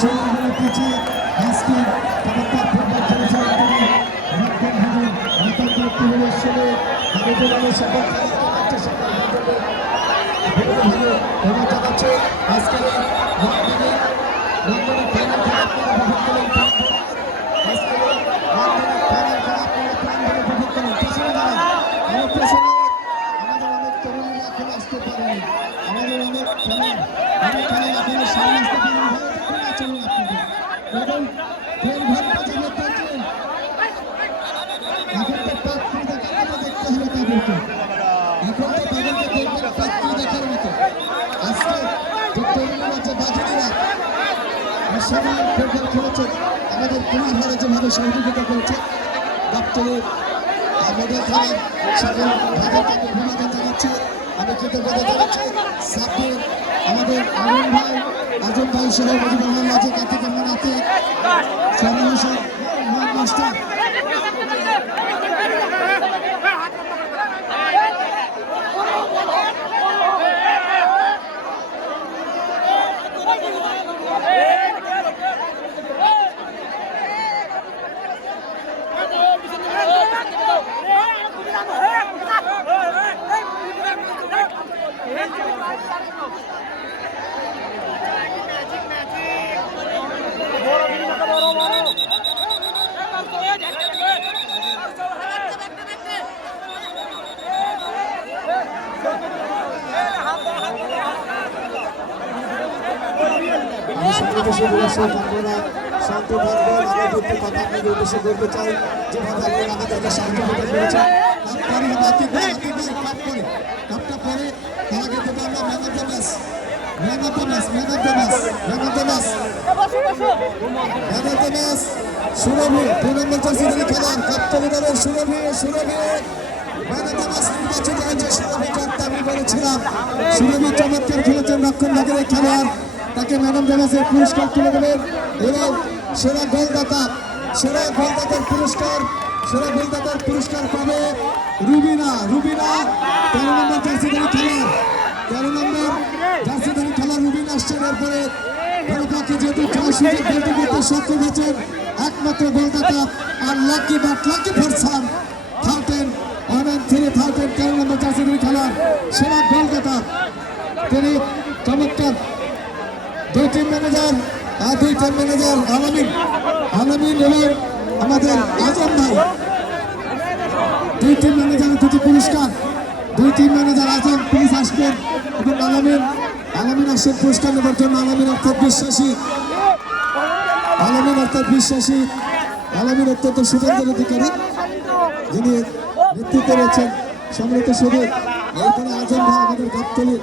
সেই পিচে আজকে চমৎকার ফুটবল খেলেছেন তিনি রক্ষণ হাজার আমাদের অনেক তরুণীরা এখন আসতে পারেনি আমাদের অনেক খেলা এবং ঘণ্টা যাবত দেখলেন এখন তো পাত্রী দেখার মতো দেখতে হবে তাদেরকে। এখন তো তাদেরকে দেখবেন পাত্রী দেখার মতো। আজকে যে তরুণরা যে বাঘিনীরা অসাধারণ ফুটবল খেলেছে আমাদের পুলিশ ভালো যেভাবে সহযোগিতা করেছে দপ্তরে মেডেল খেলার সকল ভাইদেরকে আমি অভিবাদন জানাচ্ছি, আমি কৃতজ্ঞতা জানাচ্ছি। সাব্বির আমাদের আলম ভাই আজম ভাই সহ মুজিবুর রহমান মাঝে কার্তিক রহমান আতিক আমি কাপটা পরে man of the match man of the match man of the match man of the match man of the match man of the match খেলোয়াড় তাকে ম্যাডাম জানাসের পুরস্কার তুলে দেবেন। এবং সেরা গোলদাতা, সেরা গোলদাতার পুরস্কার, সেরা গোলদাতার পুরস্কার পাবে রুবিনা রুবিনা, তেরো নম্বর জার্সিধারী খেলার তেরো নম্বর জার্সিধারী খেলার রুবিনা আসছেন এরপরে। গোলদাকে যেহেতু চার সুযোগ বলতে করতে সক্ষম হয়েছেন, একমাত্র গোলদাতা আর lucky but lucky Forsan one and three thirteen তেরো নম্বর জার্সিধারী খেলার সেরা গোলদাতা। তিনি চমৎকার দুই টিম ম্যানেজার দুই টিম ম্যানেজার আলামিন। আলামিন এবং আমাদের আজম ভাই। দুই টিম ম্যানেজারের দুটি পুরস্কার। দুই টিম ম্যানেজার আজম পুলিশ আসবেন। এবং আলামিন আলামিন আসছেন পুরস্কার নেবার জন্য। আলামিন অর্থাৎ বিশ্বাসী। আলামিন অর্থাৎ বিশ্বাসী। আলামিন অত্যন্ত সুযোগের অধিকারী। যিনি নেতৃত্বে রয়েছেন সম্মিলিত সুযোগ এরপরে আজম ভাই আমাদের গাবতলি